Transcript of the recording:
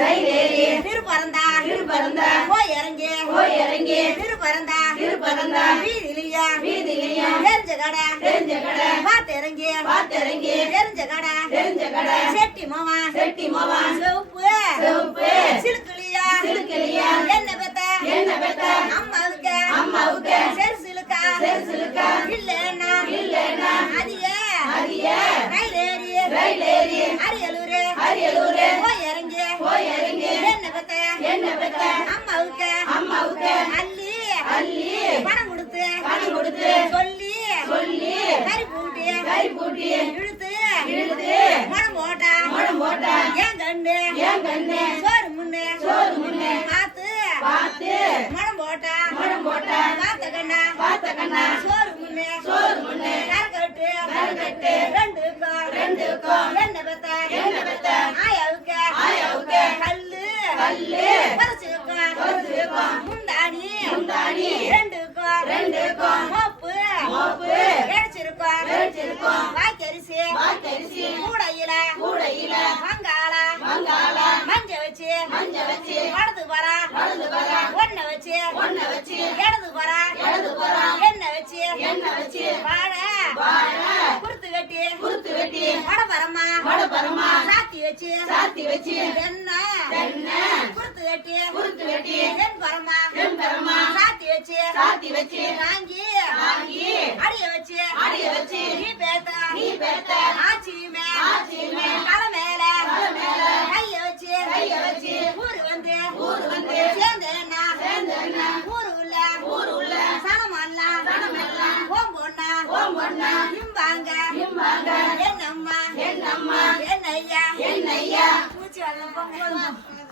ரயிலேறி திருப்பரந்தா திருப்பரந்தா. போய் இறங்கி போய் இறங்கி திருப்பரந்தா திருப்பரந்தா. வீதியிலையா வீதியிலையா. தெரிஞ்ச கடை தெரிஞ்ச கடை பார்த்து இறங்கி பார்த்து இறங்கி தெரிஞ்ச கடை தெரிஞ்ச கடை செட்டி மாமா செட்டி மாமா செவப்பு செவப்பு. சிலுக்குலியா சிலுக்குலியா. என்ன பெத்த என்ன பெத்த. அம்மாவுக்கு அம்மாவுக்கு. செரு சிலுக்கா செரு சிலுக்கா இல்லைன்னா இல்லைன்னா. அதிக அதிக ரயிலேறி ரயிலேறி. அரியலூரு அரியலூரு. அம்மாவுக்கு அம்மாவுக்கு. அள்ளி. அள்ளி. பணம் கொடுத்து. பணம் கொடுத்து. சொல்லி. சொல்லி. கறி பூட்டி. கறி பூட்டி. இழுத்து. இழுத்து. மனம் போட்டா. மனம் போட்டா. ஏன் கண்ணு. ஏன் கண்ணு. சோறு முன்னே. சோறு முன்னே. பார்த்து. பார்த்து. மனம் போட்டா. மனம் போட்டா. பார்த்த கண்ணா. பார்த்த கண்ணா. சோறு முன்னே. சோறு முன்னே. கரக்கட்டு கரக்கட்டு ரெண்டுக்கும் ரெண்டுக்கும் ரெண்டுக்கும் மோப்பு. மோப்பு. கிடைச்சிருக்கும் கிடைச்சிருக்கும் வாய்க்கரிசி. வாக்கரிசி கூடையில. கூடையில. மங்காளா. மங்காள. மஞ்ச வச்சு மஞ்ச வச்சு வலது வரா வலது வரா ஒன்ன வச்சு ஒன்ன வச்சு இடது வரா இடது வரா என்ன வச்சு எண்ணெய் வச்சு வாழை. வாழை. குருத்து கட்டி குருத்து வெட்டி. வடபரமா. வடபரமா. சாத்தி வச்சு. சாத்தி வச்சு. தென்னை. சாத்தி வச்சு வாங்கி வாங்கி அடிய வச்சு அடிய வச்சு நீ பேத்த நீ பேத்த ஆச்சியுமே ஆச்சியுமே தலை மேல தலை மேல கைய வச்சு கைய வச்சு ஊரு வந்து ஊரு வந்து சேர்ந்தேன்னா சேர்ந்தேன்னா ஊரு உள்ள ஊரு உள்ள சனமெல்லாம் சனமெல்லாம் ஓம் பொண்ணா ஓம் பொண்ணா இம்பாங்க இம்பாங்க என்னம்மா என்னம்மா என்ன ஐயா என்ன ஐயா பூச்சி போங்க